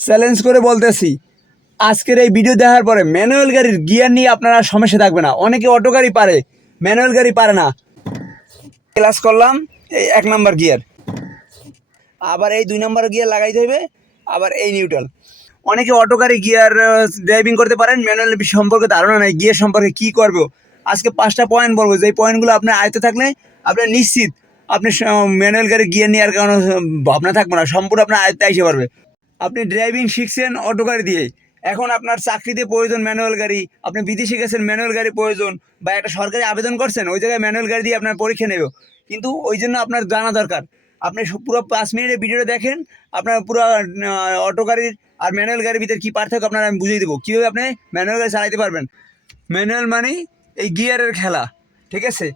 Challenge করে বলতেছি, আজকের এই ভিডিও দেখার পরে ম্যানুয়াল গাড়ির গিয়ার নিয়ে আপনারা সমস্যা থাকবে না। অনেকে অটো গাড়ি পারে, ম্যানুয়াল গাড়ি পারে না। ক্লাস করলাম এই 1 নাম্বার গিয়ার, আবার এই 2 নাম্বার গিয়ার লাগাইতে হবে, আবার এই নিউট্রাল। অনেকে অটো গাড়ি গিয়ার ড্রাইভিং করতে পারেন, ম্যানুয়াল সম্পর্কে ধারণা নাই, গিয়ার সম্পর্কে কী করবো। আজকে 5টা পয়েন্ট বলবো, যেই পয়েন্টগুলো আপনার আয়ত্তে থাকলে আপনার নিশ্চিত আপনি ম্যানুয়াল গাড়ি গিয়ার নিয়ে আর কোনো ভাবনা থাকবে না, সম্পূর্ণ আপনার আয়ত্তে আসতে পারবে। আপনি ড্রাইভিং শিখছেন অটো গাড়ি দিয়ে, এখন আপনার চাকরিতে প্রয়োজন ম্যানুয়াল গাড়ি, আপনি বিদেশে গেছেন ম্যানুয়াল গাড়ি প্রয়োজন, বা একটা সরকারি আবেদন করছেন ওই জায়গায় ম্যানুয়াল গাড়ি দিয়ে আপনার পরীক্ষা নেবে, কিন্তু ওই জন্য আপনার জানা দরকার। আপনি পুরো 5 মিনিটের ভিডিওটা দেখেন, আপনার পুরো অটো গাড়ির আর ম্যানুয়াল গাড়ির ভিতরে কী পার্থক্য আপনার আমি বুঝিয়ে দেবো, কীভাবে আপনি ম্যানুয়াল গাড়ি চালাতে পারবেন। ম্যানুয়াল মানে এই গিয়ারের খেলা, ঠিক আছে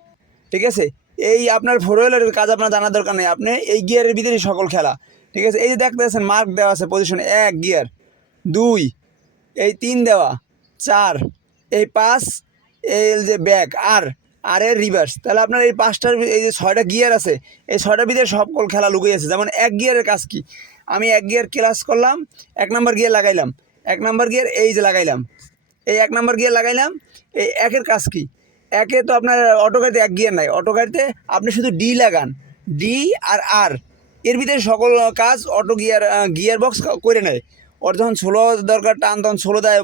ঠিক আছে। এই আপনার 4 হুইলারের কাজ আপনার জানার দরকার নেই, আপনি এই গিয়ারের ভিতরেই সকল খেলা, ঠিক আছে। এই যে দেখতে পাচ্ছেন মার্ক দেওয়া আছে, পজিশন 1 গিয়ার, 2 এই 3 দেওয়া, 4 এই 5 এই যে ব্যাক, আর এর রিভার্স। তাহলে আপনার এই 5টার এই যে 6টা গিয়ার আছে, এই 6টার ভিতরে সকল খেলা লুকিয়ে আছে। যেমন 1 গিয়ারের কাজ কি, আমি 1 গিয়ার ক্লাস করলাম, 1 নাম্বার গিয়ার লাগাইলাম, 1 নাম্বার গিয়ার এই যে লাগাইলাম, এই 1 নাম্বার গিয়ার লাগাইলাম। এই 1-এর কাজ কি, 1-এ তো আপনার অটো গাড়িতে 1 গিয়ার নাই, অটো গাড়িতে আপনি শুধু ডি লাগান, ডি আর এর ভিতরে সকল কাজ অটো গিয়ার বক্স করে নেয়। ওর যখন 16 দরকার টান, তখন 16 দেয়,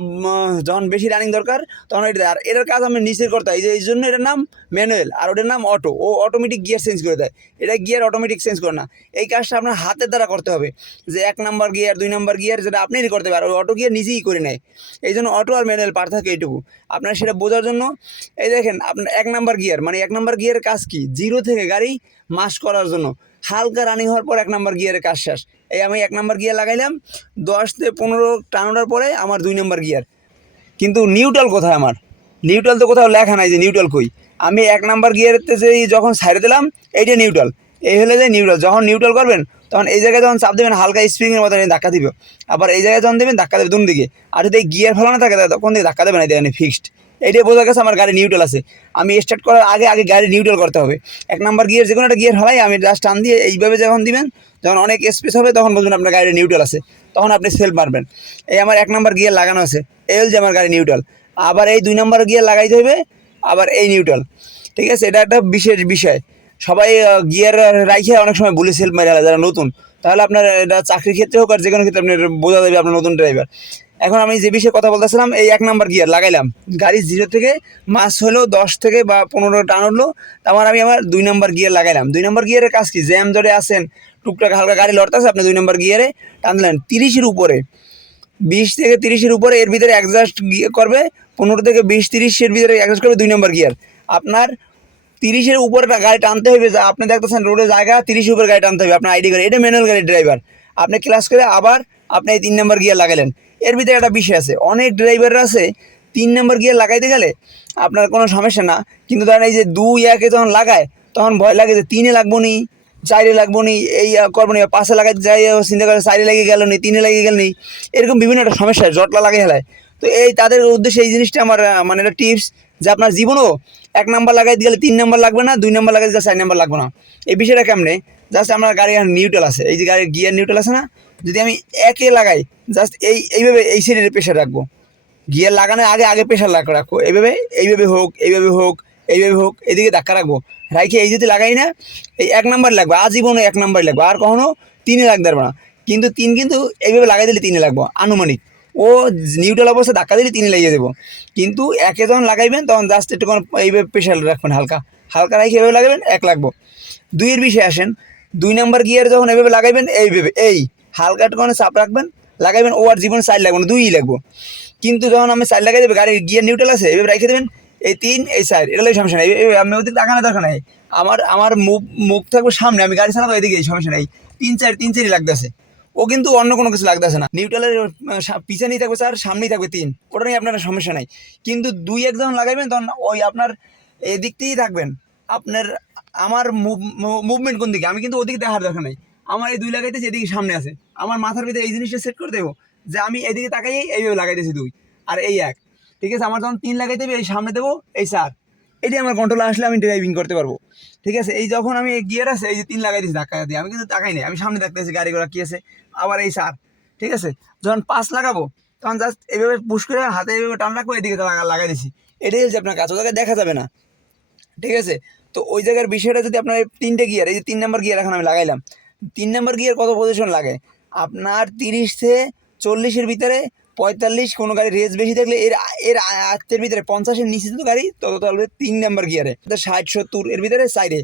যখন বেশি রানিং দরকার তখন এটা দেয়। আর এটার কাজ আমি নিচের করতে হয়, এই জন্য এটার নাম ম্যানুয়াল, আর ওটার নাম অটো। ও অটোমেটিক গিয়ার চেঞ্জ করে দেয়, এটা গিয়ার অটোমেটিক চেঞ্জ করে না। এই কাজটা আপনার হাতের দ্বারা করতে হবে, যে 1 নাম্বার গিয়ার 2 নাম্বার গিয়ার যেটা আপনিই করতে পারেন, ওই অটো গিয়ার নিজেই করে নেয়। এই জন্য অটো আর ম্যানুয়াল পার্থক্য এইটুকু। আপনার সেটা বোঝার জন্য এই দেখেন, আপনার 1 নাম্বার গিয়ার মানে 1 নাম্বার গিয়ারের কাজ কি, 0 থেকে গাড়ি মাস করার জন্য, হালকা রানিং হওয়ার পর 1 নাম্বার গিয়ারের কাজ শেষ। এই আমি 1 নাম্বার গিয়ার লাগাইলাম, 10 থেকে 15 টানানোর পরে আমার 2 নাম্বার গিয়ার। কিন্তু নিউট্রাল কোথায় আমার, নিউট্রাল তো কোথাও লেখা নাই যে নিউট্রাল কই। আমি 1 নাম্বার গিয়ারেতে যে যখন সাইডে দিলাম এইটা নিউট্রাল, এই হলে যে নিউট্রাল। যখন নিউট্রাল করবেন তখন এই জায়গায় যখন চাপ দেবেন হালকা স্প্রিংয়ের মতো ধাক্কা দিবে, আবার এই জায়গায় যখন দেবেন ধাক্কা দেবে দুন দিকে। আর যদি এই গিয়ার ফেলানো থাকে তখন দিকে ধাক্কা দেবে না, দেখেন ফিক্সড। এইটাই বোঝা গেছে আমার গাড়ি নিউট্রাল আছে। আমি স্টার্ট করার আগে আগে গাড়ি নিউট্রাল করতে হবে। 1 নাম্বার গিয়ার যে কোনো একটা গিয়ার ফেলাই আমি জাস্ট টান দিয়ে এইভাবে যখন দিবেন, যখন অনেক স্পেস হবে তখন বুঝবেন আপনার গাড়ি নিউট্রাল আছে, তখন আপনি সেলফ মারবেন। এই আমার 1 নাম্বার গিয়ার লাগানো আছে, এই যে আমার গাড়ি নিউট্রাল। আবার এই 2 নাম্বার গিয়ার লাগাইতে হবে, আবার এই নিউট্রাল, ঠিক আছে। এটা একটা বিশেষ বিষয়, সবাই গিয়ার রাইখে অনেক সময় ভুলে সেলফ মেরে যারা নতুন। তাহলে আপনার এটা চাকরির ক্ষেত্রে হোক আর যে কোনো ক্ষেত্রে আপনার বোঝা যাবে আপনার নতুন ড্রাইভার। এখন আমি যে বিষয়ে কথা বলতেছিলাম, এই 1 নাম্বার গিয়ার লাগাইলাম, গাড়ি 0 থেকে মাস হলো 10 থেকে বা 15 টান উঠলো, তারপর আমি আমার 2 নাম্বার গিয়ার লাগাইলাম। 2 নাম্বার গিয়ারের কাজ কি, জ্যাম ধরে আসেন, টুকটাক হালকা গাড়ি লড়তেছে, আপনি 2 নাম্বার গিয়ারে টান দিলেন 30-এর উপরে, 20 থেকে 30-এর উপরে, এর ভিতরে অ্যাডজাস্ট করবে 15 থেকে 20-30-এর ভিতরে অ্যাডজাস্ট করবে 2 নাম্বার গিয়ার। আপনার 30-এর উপরে গাড়ি টানতে হবে, যা আপনি দেখতেছেন রোডে জায়গা 30-এর উপরে গাড়ি টানতে হবে আপনার আইডি গাড়ি, এটা ম্যানুয়াল গাড়ির ড্রাইভার। আপনি ক্লাস করে আবার আপনি এই 3 নাম্বার গিয়ার লাগালেন। এর ভিতরে একটা বিষয় আছে, অনেক ড্রাইভাররা আছে 3 নাম্বার গিয়ার লাগাইতে গেলে আপনার কোনো সমস্যা না, কিন্তু ধরেন এই যে 2-1-এ যখন লাগায় তখন ভয় লাগে যে 3-এ লাগবো নি, 4-এ লাগবো নি, এই করবো নি, 5-এ লাগাইতে যাই চিন্তা করে 4-এ লেগে গেল নি, 3-এ লেগে গেল নি, এরকম বিভিন্ন একটা সমস্যা জটলা লাগে হেলায়। তো এই তাদের উদ্দেশ্যে এই জিনিসটা আমার মানে একটা টিপস, যে আপনার জীবনও 1 নাম্বার লাগাইতে গেলে 3 নাম্বার লাগবে না, 2 নাম্বার লাগাইতে গেলে 4 নাম্বার লাগবে না। এই বিষয়টা কেমনে, জাস্ট আমার গাড়ি নিউট্রাল আছে, এই যে গাড়ির গিয়ার নিউট্রাল আছে না, যদি আমি 1-এ লাগাই জাস্ট এইভাবে এই সাইডে প্রেশার রাখবো, গিয়ার লাগানোর আগে আগে প্রেশার রাখবো, এইভাবে হোক, এইভাবে হোক, এইভাবে হোক, এদিকে ধাক্কা রাখবো, রাইখে এই যদি লাগাই না, এই 1 নাম্বার লাগবে, আজীবনে 1 নাম্বার লাগবে, আর কখনো 3-এ লাগতে পারবে না। কিন্তু 3 কিন্তু এইভাবে লাগাই দিলে 3-এ লাগবো আনুমানিক, ও নিউট্রাল অবস্থা ধাক্কা দিলে 3-এ লাগিয়ে দেবো। কিন্তু 1-এ যখন লাগাইবেন তখন জাস্ট একটু এইভাবে প্রেশার রাখবেন, হালকা হালকা রাখি এভাবে লাগাবেন, 1 লাগবো। 2-এর বিষয়ে আসেন, 2 নাম্বার গিয়ার যখন এভাবে লাগাইবেন, এইভাবে এই হালকা একটু চাপ রাখবেন, লাগাইবেন, ও আর জীবনে 4 লাগবে না, 2-ই লাগবো। কিন্তু যখন আমি 4 লাগাই দেবে, গাড়ির গিয়ার নিউট্রাল আছে, এভাবে রেখে দেবেন, এই 3 এই 4, এটা লাগে সমস্যা নেই। আমি ওদিকে তাকানো দরকার নাই, আমার আমার মুখ থাকবে সামনে, আমি গাড়ি চালাবো এদিকে, এই সমস্যা নেই। 3-4 লাগতেছে, ও কিন্তু অন্য কোনো কিছু লাগতেছে না। নিউট্রালের পিছনেই থাকবে 4, সামনেই থাকবে 3, ওটা নিয়ে আপনার সমস্যা নাই। কিন্তু 2-1 যখন লাগাইবেন তখন ওই আপনার এদিক থেকেই থাকবেন আপনার, আমার মুভমেন্ট কোন দিকে, আমি কিন্তু ওদিকে দেখার দরকার নাই। আমার এই 2 লাগাইতেছি, এদিকে সামনে আছে, আমার মাথার ভিতরে এই জিনিসটা সেট করে দেবো যে আমি এদিকে তাকাই এইভাবে লাগাইতেছি 2 আর এই 1, ঠিক আছে। আমার যখন 3 লাগাইতে হবে, এই সামনে দেবো, এই 4, এটি আমার কন্ট্রোল আসলে আমি ড্রাইভিং করতে পারবো, ঠিক আছে। এই যখন আমি গিয়ার আছে, এই যে 3 লাগাইতেছি ধাক্কা দিয়ে, আমি কিন্তু তাকাই নাই, আমি সামনে দেখতেছি গাড়ি ঘোড়া কী আছে, আবার এই 4, ঠিক আছে। যখন 5 লাগাবো তখন জাস্ট এইভাবে পুশ করে হাতে এইভাবে টান রাখবো, এদিকে লাগাই দিছি। এটাই হচ্ছে আপনার কাজ, ও জায়গায় দেখা যাবে না। ঠিক আছে। তো ওই জায়গার বিষয়টা যদি আপনার 3টে গিয়ার, এই যে 3 নাম্বার গিয়ার এখন আমি লাগাইলাম, 3 নাম্বার গিয়ার কত পজিশন লাগে আপনার 30 থেকে 40-এর ভিতরে, 45 কোনো গাড়ি রেস বেশি থাকলে এর এর আত্মের ভিতরে 50-এর নিচে তো গাড়ি তত চলবে 3 নাম্বার গিয়ারে। 60-70 এর ভিতরে সাইডে,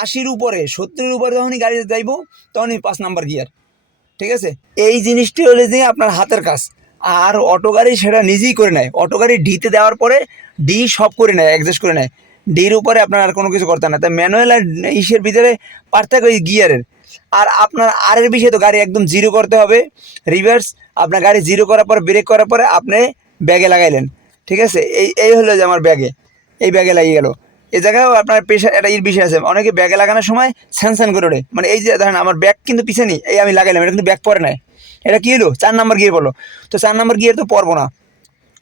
80-র উপরে 70-এর উপরে যখনই গাড়ি যাইবো তখনই 5 নাম্বার গিয়ার। ঠিক আছে। এই জিনিসটি হলে যে আপনার হাতের কাজ। আর অটো গাড়ি সেটা নিজেই করে নেয়, অটো গাড়ি ডিতে দেওয়ার পরে ডি সব করে নেয়, অ্যাডজাস্ট করে নেয়, ডির উপরে আপনার আর কোনো কিছু করতে না। তাই ম্যানুয়াল আর ইসের ভিতরে পার্থক্য ওই গিয়ারের। আর আপনার আরের বিষয়ে তো গাড়ি একদম জিরো করতে হবে, রিভার্স আপনার গাড়ি জিরো করার পর ব্রেক করার পরে আপনি ব্যাগে লাগাইলেন। ঠিক আছে। এই এই হলো যে আমার ব্যাগে, এই ব্যাগে লাগিয়ে গেল। এই জায়গায়ও আপনার পেশা একটা বিষয় আছে, অনেকে ব্যাগে লাগানোর সময় স্যান করে ওঠে, মানে এই যে ধরেন আমার ব্যাগ কিন্তু পিছনে নেই, এই আমি লাগাইলাম, এটা কিন্তু ব্যাগ পরে নাই, এটা কী হলো 4 নাম্বার গিয়ে বলো, তো 4 নাম্বার গিয়ে তো পরবো না,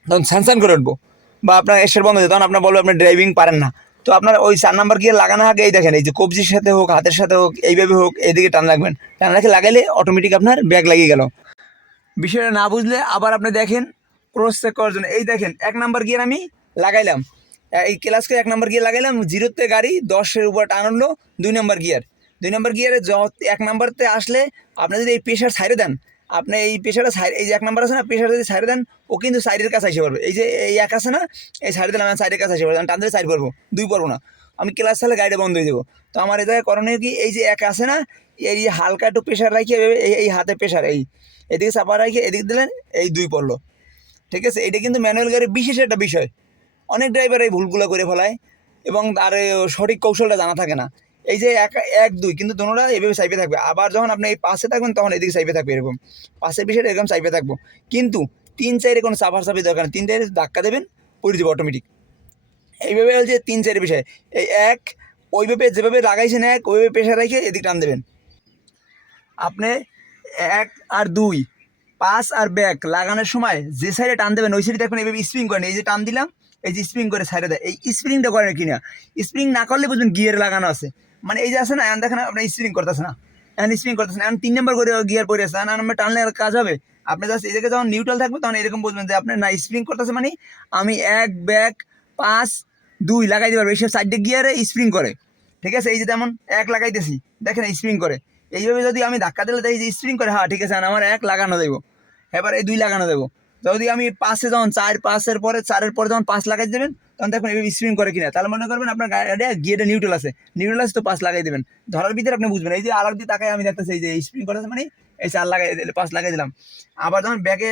তখন স্যান করে উঠবো, বা আপনার এসের বন্ধ হচ্ছে, তখন আপনার বলবো আপনি ড্রাইভিং পারেন না। তো আপনার ওই 4 নাম্বার গিয়ে লাগানো আগে এই দেখেন, এই যে কবজির সাথে হোক হাতের সাথে হোক এইভাবে হোক এইদিকে টান রাখবেন, টান রাখে লাগাইলে অটোমেটিক আপনার ব্যাগ লাগিয়ে গেল। বিষয়টা না বুঝলে আবার আপনি দেখেন ক্রস চেক করার জন্য, এই দেখেন 1 নাম্বার গিয়ার আমি লাগাইলাম, এই ক্লাসকে 1 নাম্বার গিয়ার লাগাইলাম, 0-তে গাড়ি 10-এর উপর টান উঠলো, 2 নাম্বার গিয়ার, 2 নাম্বার গিয়ারে 1 নাম্বারতে আসলে আপনি যদি এই প্রেশার সাইডে দেন, আপনি এই প্রেশারটা সাইড, এই যে 1 নাম্বার আছে না, প্রেশার যদি সাইডে দেন ও কিন্তু সাইডের কাছে আসে পড়বে, এই যে এই 1 আছে না, এই সাইডে দিলাম সাইডের কাছে আসে পড়বে, টান দিলে সাইড পড়বো, 2 পড়বো না, আমি ক্লাস চালে গাড়িটা বন্ধ হয়ে যাবো। তো আমার এই জায়গায় করণীয় কি, এই যে 1 আছে না, এই হালকা একটু প্রেশার রাখি, এই হাতে প্রেশার এই এদিকে চাপা রাখি, এদিকে দিলেন, এই 2 পড়লো। ঠিক আছে। এটা কিন্তু ম্যানুয়াল গাড়ির বিশেষ একটা বিষয়, অনেক ড্রাইভার এই ভুলগুলো করে ফেলায় এবং তার সঠিক কৌশলটা জানা থাকে না। এই যে 1 1 2 কিন্তু দোনোটা এভাবে চাইপে থাকবে, আবার যখন আপনি এই পাশে থাকবেন তখন এদিকে চাইপে থাকবে, এরকম পাশের বিষয়টা এরকম চাইপে থাকবো। কিন্তু 3 4-এ কোনো চাপাচাপি দরকার নেই, 3 4-এ ধাক্কা দেবেন, পড়ে যাবে অটোমেটিক। এইভাবে হচ্ছে 3 4 বিষয়, এই 1 ওইভাবে যেভাবে লাগাইছেন 1 ওইভাবে প্রেশার রেখে এদিক টান দেবেন। আপনি 1 আর 2 পাস আর ব্যাক লাগানোর সময় যে সাইডে টান দেবেন ওই সাইডে দেখবেন এইভাবে স্প্রিং করেন, এই যে টান দিলাম, এই যে স্প্রিং করে সাইডে দেয়, এই স্প্রিংটা করেন কিনা, স্প্রিং না করলে বুঝবেন গিয়ারে লাগানো আছে, মানে এই যে আছে না, এখন দেখেন আপনার স্প্রিং করতেছে না, এখন স্প্রিং করতেছে না, এখন 3 নাম্বার করে গিয়ার পরে আছে, এখন আমরা টানলে আর কাজ হবে। আপনি জাস্ট এই জায়গায় যখন নিউট্রাল থাকবে তখন এরকম বুঝবেন যে আপনার না স্প্রিং করতেছে, মানে আমি 1 ব্যাক 5 2 লাগাই দিতে পারবো, এইসব সাইডে গিয়ারে স্প্রিং করে। ঠিক আছে। এই যে যেমন 1 লাগাইতেছি, দেখেন স্প্রিং করে, এইভাবে যদি আমি ধাক্কা দিলে দেখি যে স্প্রিং করে, হ্যাঁ ঠিক আছে আমার 1 লাগানো দেবো, এবার এই 2 লাগানো দেবো। যদি আমি 5-এ যখন 4 5-এর পরে 4-এর পরে যখন 5 লাগাই দেবেন তখন দেখবেন এইভাবে স্প্রিং করে কিনা, তাহলে মনে করবেন আপনার গাড়ি গিয়ারটা নিউট্রাল আছে, নিউট্রাল আছে তো 5 লাগাই দেবেন, ধরার ভিতরে আপনি বুঝবেন। এই যে আলার দিয়ে তাকায় আমি দেখতেছি এই যে স্প্রিং করেছে, মানে এই 4 লাগাই দিলে 5 লাগাই দিলাম, আবার যখন ব্যাগে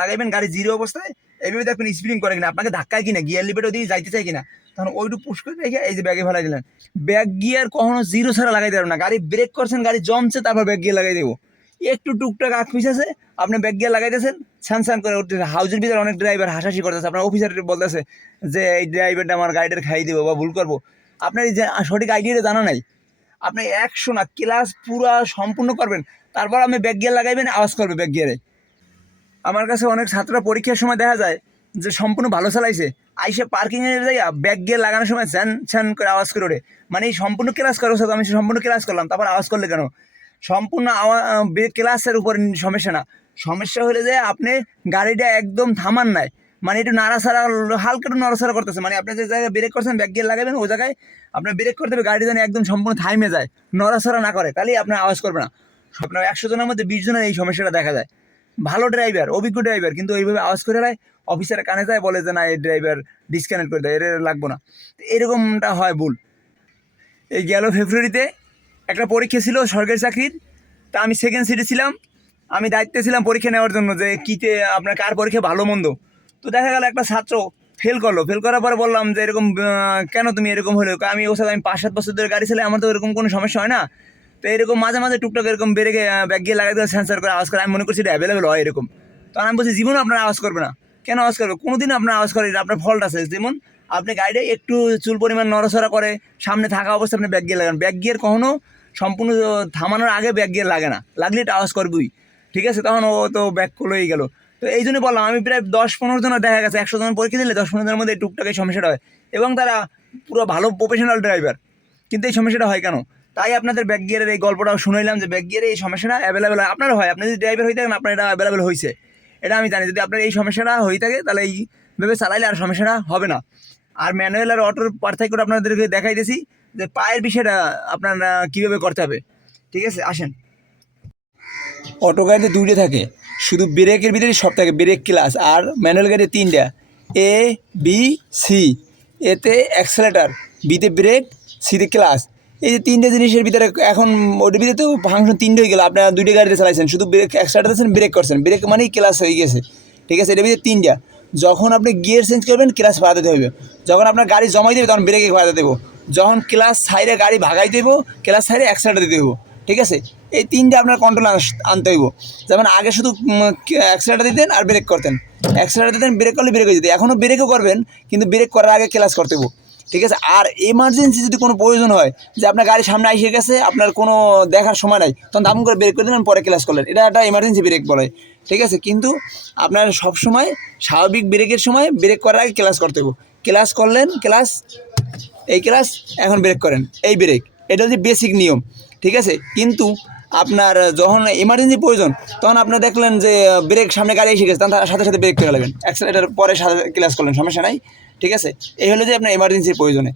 লাগাইবেন গাড়ি জিরো অবস্থায়, এইভাবে দেখবেন স্প্রিং করে কিনা, আপনাকে ধাক্কায় কিনা, গিয়ার লিভারটা দিয়ে যাইতে চাই কিনা, তখন ওইটু পুশ করে রেখে এই যে ব্যাগে ফেলাই দিলেন। ব্যাক গিয়ার কখনো জিরো ছাড়া লাগাই দেবেন না, গাড়ি ব্রেক করছেন, গাড়ি জমছে, তারপর ব্যাক গিয়ার লাগাই দেবো, একটু টুকটাক আগ পিছ আছে, আপনি ব্যাক গিয়ার লাগাইতেছেন, স্যান করে উঠতেছে, হাউজের ভিতরে অনেক ড্রাইভার হাসাহাসি করতেছে, আপনার অফিসার বলতেছে যে এই ড্রাইভারটা আমার গাড়িটা খাই দেবো বা ভুল করবো, আপনার এই যে সঠিক আইডিয়াটা জানা নাই। আপনি 100 না ক্লাস পুরা সম্পূর্ণ করবেন, তারপর আপনি ব্যাক গিয়ার লাগাইবেন, আওয়াজ করবে ব্যাক গিয়ারে। আমার কাছে অনেক ছাত্ররা পরীক্ষার সময় দেখা যায় যে সম্পূর্ণ ভালো চালাইছে, আইসে পার্কিংয়ে যাইয়া ব্যাক গিয়ার লাগানোর সময় স্যান স্যান করে আওয়াজ করে ওঠে, মানে এই সম্পূর্ণ ক্লাস করার সাথে আমি সম্পূর্ণ ক্লাস করলাম, তারপর আওয়াজ করলে কেন, সম্পূর্ণ ক্লাসের উপর সমস্যা না, সমস্যা হলে যে আপনি গাড়িটা একদম থামান নাই, মানে একটু নাড়াছাড়া, হালকা একটু নড়াছাড়া করতেছে, মানে আপনি যে জায়গায় ব্রেক করছেন ব্যাক গিয়ার লাগাবেন ওই জায়গায় আপনার ব্রেক করতে হবে, গাড়ি যেন একদম সম্পূর্ণ থাইমে যায়, নড়াছাড়া না করে, তাহলেই আপনার আওয়াজ করবে না। আপনার 100 জনের মধ্যে 20 জনের এই সমস্যাটা দেখা যায়, ভালো ড্রাইভার অভিজ্ঞ ড্রাইভার কিন্তু ওইভাবে আওয়াজ করে দেয়, অফিসারের কানে যায় বলে যে না এই ড্রাইভার ডিসকানেক্ট করে দেয়, এর লাগবো না, এরকমটা হয় ভুল। এই গেল ফেব্রুয়ারিতে একটা পরীক্ষা ছিল সরকারি চাকরির, তা আমি সেকেন্ড সিটে ছিলাম, আমি দায়িত্বে ছিলাম পরীক্ষা নেওয়ার জন্য যে কীতে আপনার কার পরীক্ষা ভালো মন্দ। তো দেখা গেল একটা ছাত্র ফেল করলো, ফেল করার পরে বললাম যে এরকম কেন তুমি এরকম হলো, আমি ওর সাথে আমি 5 7 বছর ধরে গাড়ি চালাই, আমার তো এরকম কোনো সমস্যা হয় না, তো এরকম মাঝে মাঝে টুকটাক এরকম ব্রেকে ব্যাগ গিয়ে লাগাই দেওয়া সেন্সার করে আওয়াজ করে, আমি মনে করছি এটা অ্যাভেলেবেল হয় এরকম। তখন আমি বলছি জীবনও আপনার আওয়াজ করবে না, কেন আওয়াজ করবে, কোনো দিনও আপনার আওয়াজ করে, আপনার ফল্ট আছে, যেমন আপনি গাড়িটা একটু চুল পরিমাণ নড়াচড়া করে সামনে থাকা অবস্থায় আপনি ব্যাক গিয়ার লাগান, ব্যাক গিয়ার কখনো সম্পূর্ণ থামানোর আগে ব্যাক গিয়ার লাগে না, লাগলে এটা আওয়াজ করবই। ঠিক আছে। তখন ও তো ব্যাক করলেই গেল। তো এই জন্য বললাম আমি প্রায় 10 15 জনের দেখা গেছে 100 জন পরীক্ষা দিলে 10 15 জনের মধ্যে টুকটাক এই সমস্যাটা হয়, এবং তারা পুরো ভালো প্রফেশনাল ড্রাইভার, কিন্তু এই সমস্যাটা হয় কেন, তাই আপনাদের ব্যাক গিয়ারের এই গল্পটাও শুনাইলাম যে ব্যাক গিয়ারে এই সমস্যাটা অ্যাভেলেবেল হয়, আপনারও হয়, আপনি যদি ড্রাইভার হয়ে থাকেন আপনার এটা অ্যাভেলেবেল হয়েছে, এটা আমি জানি। যদি আপনার এই সমস্যাটা হয়ে থাকে তাহলে এইভাবে চালাইলে আর সমস্যাটা হবে না। আর ম্যানুয়াল আর অটোর পার্থক্যটা আপনাদেরকে দেখাইতেছি যে পায়ের বিষয়টা আপনার কীভাবে করতে হবে। ঠিক আছে, আসেন। অটো গাড়িতে দুইটা থাকে, শুধু ব্রেকের ভিতরে সব থাকে, ব্রেক ক্লাস। আর ম্যানুয়াল গাড়িতে তিনটা, এ বি সি। এতে অ্যাক্সেলেটার, বিতে ব্রেক, সিতে ক্লাস। এই যে তিনটে জিনিসের ভিতরে এখন ওটার ভিতরে তো ফাংশন তিনটে হয়ে গেল। আপনারা দুইটা গাড়িতে চালাইছেন, শুধু ব্রেক অ্যাক্সেলেটার দিয়েছেন, ব্রেক করছেন, ব্রেক মানেই ক্লাস হয়ে গেছে। ঠিক আছে, এটার ভিতরে তিনটা। যখন আপনি গিয়ার চেঞ্জ করবেন ক্লাস বাড়াতে হবে, যখন আপনার গাড়ি জমাই দেবে তখন ব্রেকে বাড়াতে দেবো, যখন ক্লাস সাইডে গাড়ি ভাগাই দেবো ক্লাস সাইডে অ্যাক্সেলেটার দিতে দেবো। ঠিক আছে, এই তিনটে আপনার কন্ট্রোল আনতে হইব। যেমন আগে শুধু অ্যাক্সেলেটার দিতেন আর ব্রেক করতেন, অ্যাক্সেলেটার দিতেন ব্রেক করলে ব্রেক হয়ে যেত, এখনও ব্রেকও করবেন কিন্তু ব্রেক করার আগে ক্লাস করতে হইব। ঠিক আছে, আর এমার্জেন্সি যদি কোনো প্রয়োজন হয় যে আপনার গাড়ির সামনে এসে গেছে, আপনার কোনো দেখার সময় নাই, তখন দাম করে ব্রেক করে দিলেন, পরে ক্লাস করলেন, এটা একটা এমার্জেন্সি ব্রেক বলে। ঠিক আছে, কিন্তু আপনার সবসময় স্বাভাবিক ব্রেকের সময় ব্রেক করার আগে ক্লাস করতে হইব। ক্লাস করলেন, ক্লাস এই ক্লাস, এখন ব্রেক করেন, এই ব্রেক, এটা হচ্ছে বেসিক নিয়ম। ঠিক আছে, কিন্তু আপনার যখন এমার্জেন্সি প্রয়োজন তখন আপনার দেখলেন যে ব্রেক সামনে গাড়ি এসে গেছে, তখন তার সাথে সাথে ব্রেক করে নেবেন, অ্যাক্সেলেটার পরে সাথে ক্লাস করলেন, সমস্যা নাই। ঠিক আছে, এই হলো যে আপনার এমার্জেন্সির প্রয়োজনে।